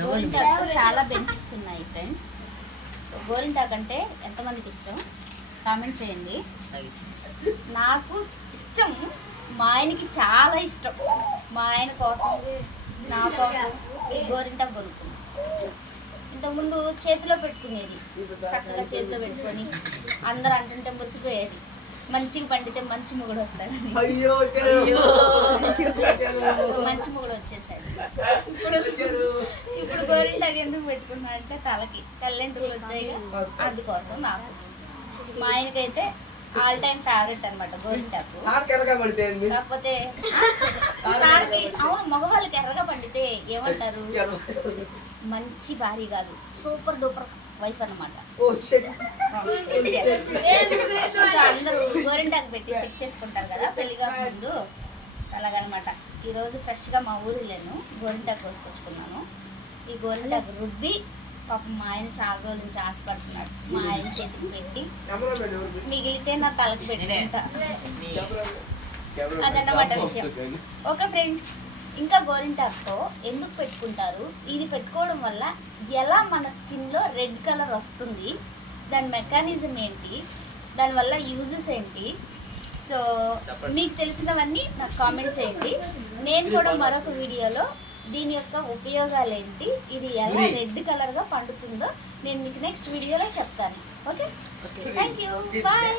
గోరింటాకు చాలా బెనిఫిట్స్ ఉన్నాయి ఫ్రెండ్స్. సో గోరింటాకు అంటే ఎంతమందికి ఇష్టం కామెంట్ చేయండి. నాకు ఇష్టం, మా ఆయనకి చాలా ఇష్టం. మా ఆయన కోసం నా కోసం ఈ గోరింటాకు కొనుక్కున్నాను. ఇంతకుముందు చేతిలో పెట్టుకునేది, చక్కగా చేతిలో పెట్టుకొని అందరూ అంటుంటే మురిసిపోయేది, మంచిగా పండితే మంచి మొగుడు వస్తాడని. మంచి మొగుడు వచ్చేసాడు. ఇప్పుడు గోరింటాకు ఎందుకు పెట్టుకున్నాడంటే తలకి తెల్లెంటుకలు వచ్చాయి, అందుకోసం. నాకు మా ఆయనకైతే ఆల్ టైమ్ ఫేవరెట్ అనమాట గోరింటాకు. కాకపోతే సార్కి అవును, మగవాళ్ళకి ఎర్రగా పండితే ఏమంటారు, మంచి భార్య కాదు, సూపర్ డూపర్ వైఫ్ అన్నమాట. అందరూ గోరింటాకు పెట్టి చెక్ చేసుకుంటారు కదా పెళ్లిగా ముందు, అలాగనమాట. ఈరోజు ఫ్రెష్గా మా ఊరు వెళ్ళాను, గోరింటాకు కోసుకొచ్చుకున్నాను. ఈ గోరింటాకు రుబ్బి పాపం మా ఆయన చాలా రోజుల నుంచి ఆశపడుతున్నాడు, మా ఆయన చేతికి పెట్టి మిగిలితే నా తలకు పెట్టుకుంటా. అదన్నమాట విషయం. ఓకే ఫ్రెండ్స్, ఇంకా గోరింటాకుతో ఎందుకు పెట్టుకుంటారు, ఇది పెట్టుకోవడం వల్ల ఎలా మన స్కిన్లో రెడ్ కలర్ వస్తుంది, దాని మెకానిజం ఏంటి, దానివల్ల యూజెస్ ఏంటి, సో మీకు తెలిసినవన్నీ నాకు కామెంట్ చేయండి. నేను కూడా మరొక వీడియోలో దీని యొక్క ఉపయోగాలు ఏంటి, ఇది ఎలా రెడ్ కలర్గా పండుతుందో నేను మీకు నెక్స్ట్ వీడియోలో చెప్తాను. Okay, thank you, bye.